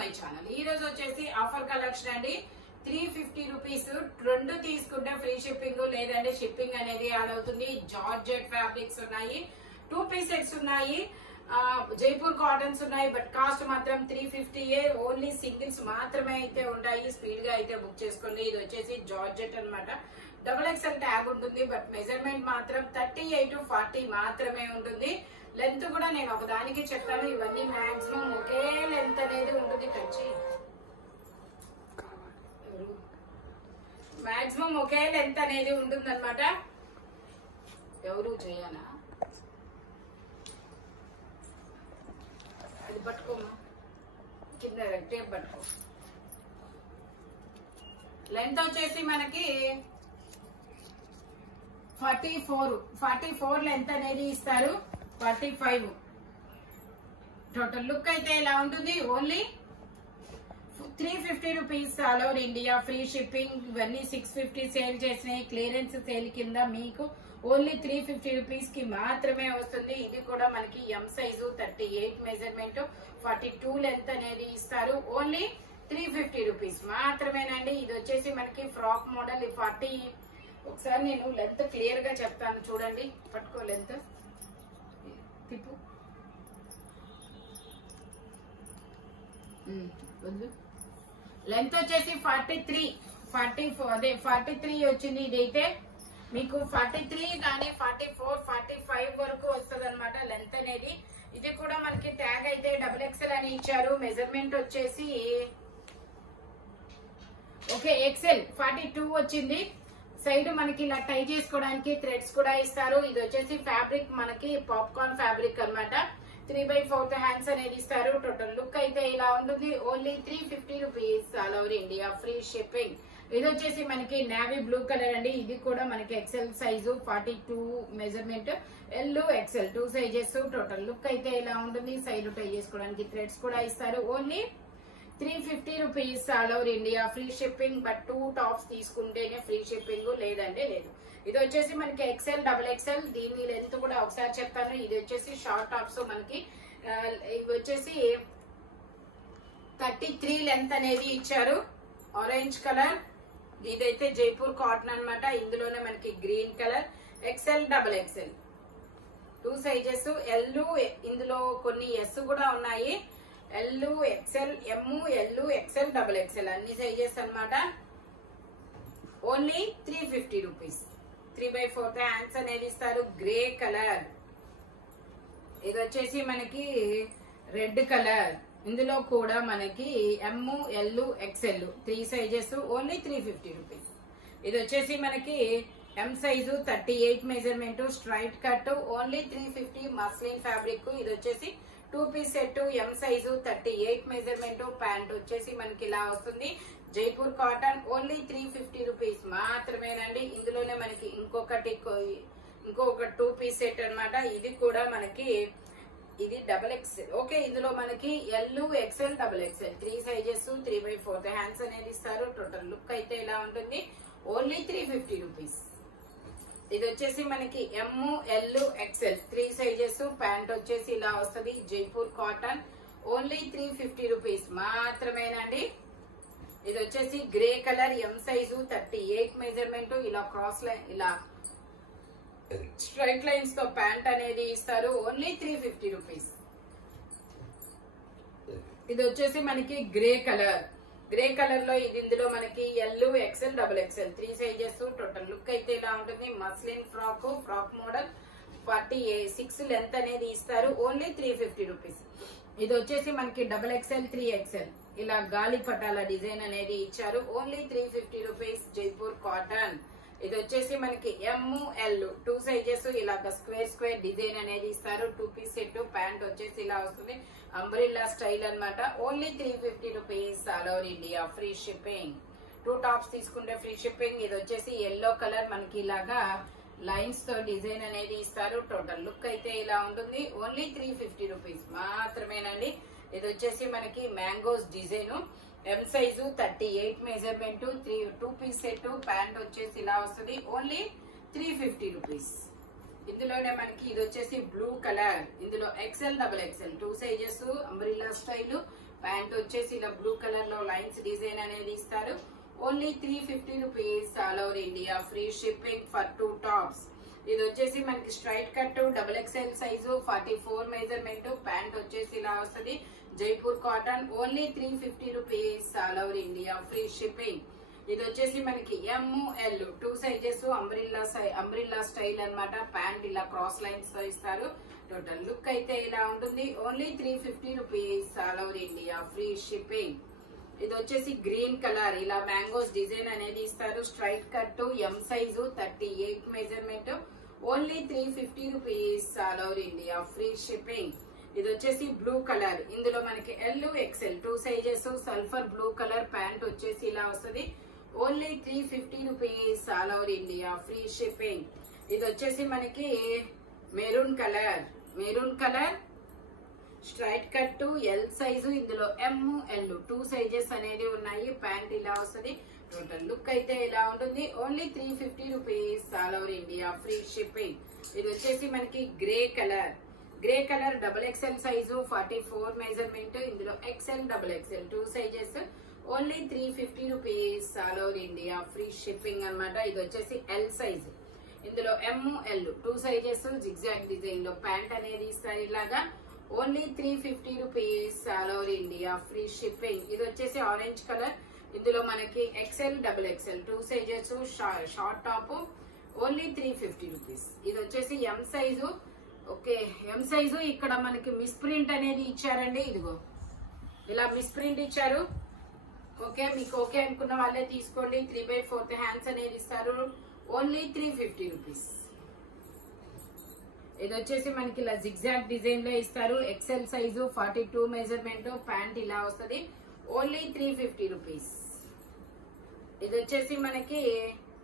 My channel. ఈ రోజు వచ్చేసి ఆఫర్ కలెక్షన్ అండి. 350 రూపీస్, రెండు తీసుకుంటే ఫ్రీ షిప్పింగ్, లేదంటే షిప్పింగ్ అనేది యాడ్ అవుతుంది. జార్జెట్ ఫ్యాబ్రిక్స్ ఉన్నాయి, 2 పీస్ సెట్స్ ఉన్నాయి, జైపూర్ కాటన్స్ ఉన్నాయి. బట్ కాస్ట్ మాత్రం 350. ఓన్లీ సింగిల్స్ మాత్రమే అయితే ఉంటాయి. స్పీడ్ గా అయితే బుక్ చేసుకోండి. ఇది వచ్చేసి జార్జెట్ అన్నమాట. XXL ట్యాగ్ ఉంటుంది. బట్ మెజర్మెంట్ మాత్రం 38 to 40 మాత్రమే ఉంటుంది. లెంత్ కూడా నేను ఒక దానికి చెప్తాను. ఇవన్నీ మాక్సిమం ఒకే లెంత్ అనేది ఉంటుంది. మాక్సిమం ఒకే లెంత్ అనేది ఉంటుంది అనమాట. ఎవరు చేయనా అది పట్టుకోమా, కింద టేప్ పట్టుకో. లెంత్ వచ్చేసి మనకి 44 లెంత్ అనేది ఇస్తారు. 45 టోటల్ లుక్ అయితే ఇలా ఉంటుంది. Only 350 rupees all over India, free shipping. ఇవన్నీ 650 సేల్ చేసినాయి. క్లియరెన్స్ సేల్ కింద మీకు ఓన్లీ 350 రూపీస్ కి మాత్రమే వస్తుంది. ఇది కూడా మనకి ఎం సైజు, 38 మెజర్మెంట్, 42 లెంత్ అనేది ఇస్తారు. ఓన్లీ 350 రూపీస్ మాత్రమేనండి. ఇది వచ్చేసి మనకి ఫ్రాక్ మోడల్. 40 ఒకసారి నేను లెంత్ క్లియర్ గా చెప్తాను చూడండి. పట్టుకో, లెంత్ తిప్పు, లెంత్ వచ్చేసి 43 వచ్చింది. ఇదైతే మీకు 43 కానీ 44, 45 వరకు వస్తుంది అనమాట లెంత్ అనేది. ఇది కూడా మనకి ట్యాగ్ అయితే XXL అని ఇచ్చారు. మెజర్మెంట్ వచ్చేసి ఓకే XL 42 వచ్చింది. సైడ్ మనకి ఇలా టై చేసుకోవడానికి థ్రెడ్స్ కూడా ఇస్తారు. ఇది వచ్చేసి ఫ్యాబ్రిక్ మనకి పాప్కార్న్ ఫ్యాబ్రిక్ అనమాట. 3/4 హ్యాండ్స్ అనేది ఇస్తారు. టోటల్ లుక్ అయితే ఇలా ఉంటుంది. Only 350 rupees all over India, free shipping. ఇది వచ్చేసి మనకి నేవీ బ్లూ కలర్ అండి. ఇది కూడా మనకి XL size, 42 measurement, L XL 2 sizes. Total look అయితే ఇలా ఉంటుంది. సైడ్ టై చేసుకోవడానికి థ్రెడ్స్ కూడా ఇస్తారు. Only 350 rupees all over India, free shipping. But 2 tops తీసుకుంటేనే ఫ్రీ షిప్పింగ్, లేదంటే లేదు. ఇది వచ్చేసి మనకి XL, XXL. దీని లెంత్ కూడా ఒకసారి చెప్తాను. ఇది వచ్చేసి షార్ట్ టాప్స్ మనకి. ఇవి వచ్చేసి 33 లెంత్ అనేది ఇచ్చారు. Orange colour. ఇదైతే జైపూర్ కాటన్ అన్నమాట. ఇందులోనే మనకి green colour. XL, XXL 2 sizes. L, ఇందులో కొన్ని S కూడా ఉన్నాయి. L, XL, M, L, XL, XXL అన్ని సైజెస్ అన్నమాట. Only 350 rupees. 3/4 హ్యాండ్స్ అనేది ఇస్తారు. Grey colour. ఇది వచ్చేసి మనకి రెడ్ కలర్. ఇందులో కూడా మనకి M, L, XL 3 sizes. Only 350 rupees. ఇది వచ్చేసి మనకి M size, 38 measurement, straight cut. Only 350. Muslin fabric. ఇది వచ్చేసి 2 piece set, M size, 38 measurement. Pant వచ్చేసి మనకి ఇలా వస్తుంది. జైపూర్ కాటన్. ఓన్లీ 350 రూపీస్ మాత్రమేనండి. ఇందులోనే మనకి ఇంకొక 2 పీస్ సెట్ అన్నమాట. ఇది కూడా మనకి ఇది XXL. ఓకే, ఇందులో మనకి L, XL, XXL 3 sizes, 3/4 hands అనేది ఇస్తారు. టోటల్ లుక్ అయితే ఇలా ఉంటుంది. Only 350 rupees. ఇది వచ్చేసి మనకి M, L, XL 3 sizes. Pant వచ్చేసి ఇలా వస్తుంది. జైపూర్ కాటన్. ఓన్లీ 350 రూపీస్ మాత్రమేనండి. ఇది వచ్చేసి grey colour. M size, 38 measurement. ఇలా క్రాస్ లైన్, ఇలా స్ట్రైట్ లైన్స్ తో ప్యాంట్ అనేది ఇస్తారు. Only 350 rupees. ఇది వచ్చేసి మనకి గ్రే కలర్. గ్రే కలర్ లో ఇందులో మనకి L, XL, XXL 3 sizes. Total look అయితే ఇలా ఉంటుంది. Muslin frock model. 46 లెంత్ అనేది ఇస్తారు. Only 350 rupees. ఇది వచ్చేసి మనకి XXL, 3XL ఇలా గాలి పటాల డిజైన్ అనేది ఇచ్చారు. Only 350 rupees. జైపూర్ కాటన్. ఇది వచ్చేసి మనకి M, L 2 సైజెస్. ఇలాగ స్క్వేర్ డిజైన్ అనేది ఇస్తారు. 2 పీస్ సెట్. ప్యాంట్ వచ్చేసి ఇలా వస్తుంది. అంబ్రిల్లా స్టైల్ అన్నమాట. Only 350 rupees all over India, free shipping. 2 tops తీసుకుంటే ఫ్రీ షిప్పింగ్. ఇది వచ్చేసి ఎల్లో కలర్. మనకి ఇలాగా లైన్స్ తో డిజైన్ అనేది ఇస్తారు. టోటల్ లుక్ అయితే ఇలా ఉంటుంది. ఓన్లీ 350 రూపీస్ మాత్రమేనండి. ఇది వచ్చేసి మనకి mangoes design. M size, 38 measurement, 2 piece set. Pant వచ్చేసి ఇలా వస్తుంది. Only 350 rupees. ఇందులోనే మనకి ఇది వచ్చేసి బ్లూ కలర్. ఇందులో XL, XXL 2 sizes. Umbrella style. Pant వచ్చేసి ఇలా బ్లూ కలర్ లో లైన్స్ డిజైన్ అనేది ఇస్తారు. Only 350 rupees all over India, free shipping for 2 tops. ఇది వచ్చేసి మనకి straight cut XXL size 44 measurement, pant వచ్చేసి ఇలా వస్తుంది. Jaipur cotton, only 350 rupees all over India, free shipping. ఇది వచ్చేసి మనకి ML 2 సైజెస్, అంబ్రిల్లా స్టైల్ అన్నమాట. ప్యాంట్ ఇలా క్రాస్ లైన్స్ తో ఇస్తారు. టోటల్ లుక్ అయితే ఇలా ఉంటుంది. Only 350 rupees all over India, free shipping. ఇది వచ్చేసి గ్రీన్ కలర్, ఇలా మ్యాంగోస్ డిజైన్ అనేది ఇస్తారు. Straight cut M size 38 measurement, only 350 rupees all over India, free shipping. ఇది వచ్చేసి బ్లూ కలర్, ఇందులో మనకి L XL 2 sizes, sulphur blue colour, pant వచ్చేసి ఇలా వస్తుంది. Only 350 rupees all over India, free shipping. ఇది వచ్చేసి మనకి maroon colour straight cut L size, ఇందులో ML 2 సైజెస్ అనేది ఉన్నాయి. ప్యాంట్ ఇలా వస్తుంది. టోటల్ లుక్ అయితే ఇలా ఉంటుంది. Only 350 rupees all over India, free shipping. ఇది వచ్చేసి మనకి grey colour XXL size 44 measurement, ఇందులో XL XXL 2 సైజెస్, only 350 rupees all over India, free shipping అన్నమాట. ఇది వచ్చేసి L సైజు, ఇందులో ML 2 సైజెస్, జిగ్జాగ్ డిజైన్ లో ప్యాంట్ అనేది ఇస్తారు ఇలాగా. Only 350 rupees all over India, free shipping. ఇది వచ్చేసి ఆరెంజ్ కలర్, ఇందులో మనకి XL XXL 2 sizes, short top, only 350 rupees. ఇది వచ్చేసి M size. Okay, M size ఇక్కడ మనకి మిస్ ప్రింట్ అనేది ఇచ్చారండి. ఇదిగో ఇలా మిస్ ప్రింట్ ఇచ్చారు. ఓకే, మీకు ఓకే అనుకున్న వాళ్ళే తీసుకోండి. 3/4 హ్యాండ్స్ అనేది ఇస్తారు. Only 350 rupees. ఇది వచ్చేసి మనకి ఇలా జిగ్జాగ్ డిజైన్ లో ఇస్తారు. XL సైజు 42 మెజర్మెంట్, ప్యాంట్ ఇలా వస్తుంది. Only 350 rupees. ఇది వచ్చేసి మనకి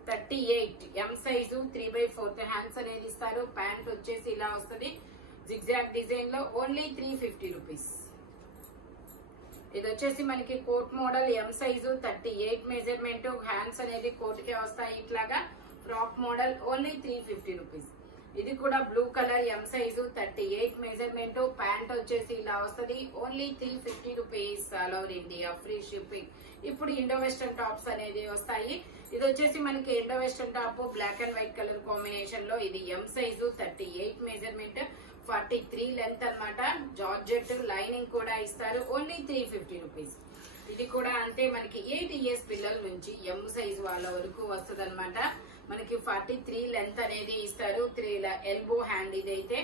38 M సైజు 3/4 హ్యాండ్స్ అనేది ఇస్తారు. ప్యాంట్ వచ్చేసి ఇలా వస్తుంది జిగ్జాగ్ డిజైన్ లో. Only 350 rupees. ఇది వచ్చేసి మనకి coat model M size 38 measurement, hands అనేది కోట్ కే వస్తాయి ఇట్లాగా. Frock model, only 350 rupees. ఇది కూడా blue colour M size 38 measurement, pant వచ్చేసి ఇలా వస్తుంది. Only 350 rupees all over India, free shipping. ఇప్పుడు ఇండో వెస్టర్న్ టాప్స్ అనేది వస్తాయి. ఇది వచ్చేసి మనకి Indo western top black and white colour combination లో. ఇది M సైజు 38 మెజర్మెంట్, 43 లెంత్ అన్నమాట. జార్జెట్ లైనింగ్ కూడా ఇస్తారు. Only 350 rupees. ఇది కూడా అంతే, మనకి 8 ఇయర్స్ పిల్లల నుంచి M సైజు వాళ్ళ వరకు వస్తుంది అనమాట. మనకి 43 లెంత్ అనేది ఇస్తారు. 3 ఎల్బో హ్యాండ్ ఇదైతే.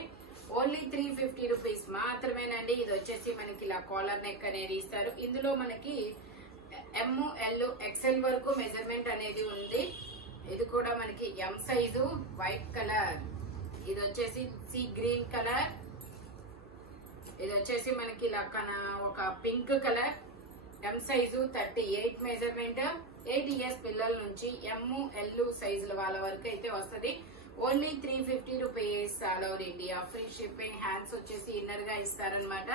ఓన్లీ 350 రూపీస్ మాత్రమేనండి. ఇది వచ్చేసి మనకి ఇలా కాలర్ నెక్ అనేది ఇస్తారు. ఇందులో మనకి ML XL వరకు మెజర్మెంట్ అనేది ఉంది. ఇది కూడా మనకి M సైజు వైట్ కలర్. ఇది వచ్చేసి సీ గ్రీన్ కలర్. ఇది వచ్చేసి మనకి ఇలా ఒక pink colour. M size 38 measurement, 8 years పిల్లల నుంచి ML సైజుల వాళ్ళ వరకు అయితే వస్తుంది. Only 350 rupees all over India, free shipping. Hands వచ్చేసి ఇన్నర్ గా ఇస్తారనమాట.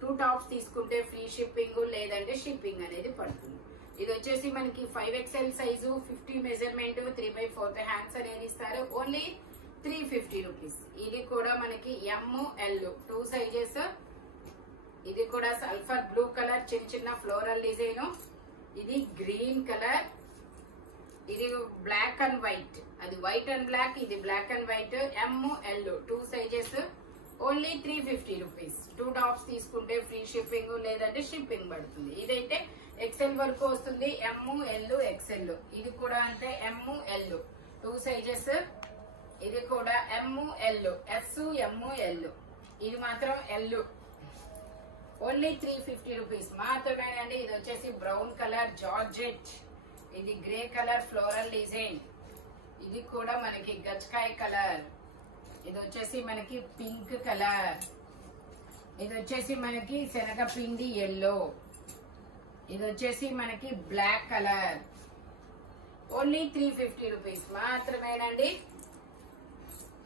2 టాప్స్ తీసుకుంటే ఫ్రీ షిప్పింగ్, లేదంటే షిప్పింగ్ అనేది పడుతుంది. ఇది వచ్చేసి మనకి 5XL సైజు 50 మెజర్మెంట్, 3/4 హ్యాండ్స్ అనేది ఇస్తారు. Only 350 rupees. ఇది కూడా మనకి ML 2 సైజెస్. ఇది కూడా సల్ఫర్ బ్లూ కలర్, చిన్న చిన్న ఫ్లోరల్ డిజైన్. ఇది గ్రీన్ కలర్. ఇది బ్లాక్ అండ్ వైట్, అది వైట్ అండ్ బ్లాక్, ఇది బ్లాక్ అండ్ వైట్. ML 2 సైజెస్, ఓన్లీ 350 రూపీస్. 2 టాప్స్ తీసుకుంటే ఫ్రీ షిప్పింగ్, లేదంటే షిప్పింగ్ పడుతుంది. ఇదైతే XL వరకు వస్తుంది. ML XL. ఇది కూడా అంటే ML 2 సైజెస్. ఇది కూడా ML S ML. ఇది మాత్రం L. ఓన్లీ 350 రూపీస్ మాత్రమేనండి. ఇది వచ్చేసి బ్రౌన్ కలర్ జార్జెట్. ఇది గ్రే కలర్ ఫ్లోరల్ డిజైన్. ఇది కూడా మనకి గచ్చకాయ కలర్. ఇది వచ్చేసి మనకి పింక్ కలర్. ఇది వచ్చేసి మనకి శనగపిండి ఎల్లో. ఇది వచ్చేసి మనకి బ్లాక్ కలర్. ఓన్లీ 350 రూపీస్ మాత్రమేనండి.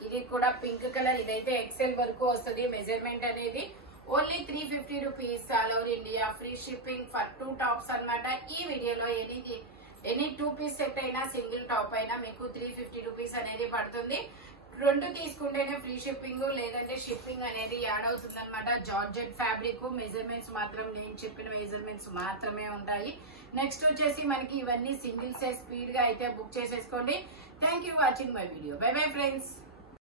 ఇది కూడా పింక్ కలర్. ఇదైతే XL వరకు వస్తుంది మెజర్మెంట్ అనేది. Only 350 rupees all over India, free shipping for 2 tops అన్నమాట. ఈ వీడియోలో ఎనీ 2 పీస్ సెట్ అయినా సింగిల్ టాప్ అయినా మీకు 350 రూపీస్ అనేది పడుతుంది. రెండు తీసుకుంటేనే ఫ్రీ షిప్పింగ్, లేదంటే షిప్పింగ్ అనేది యాడ్ అవుతుంది అనమాట. జార్జెట్ ఫ్యాబ్రిక్, మెజర్మెంట్స్ మాత్రం నేను చెప్పిన మెజర్మెంట్స్ మాత్రమే ఉంటాయి. నెక్స్ట్ వచ్చేసి మనకి ఇవన్నీ సింగిల్ సైజ్, స్పీడ్ గా అయితే బుక్ చేసేసుకోండి. Thank you watching my video. By bye friends.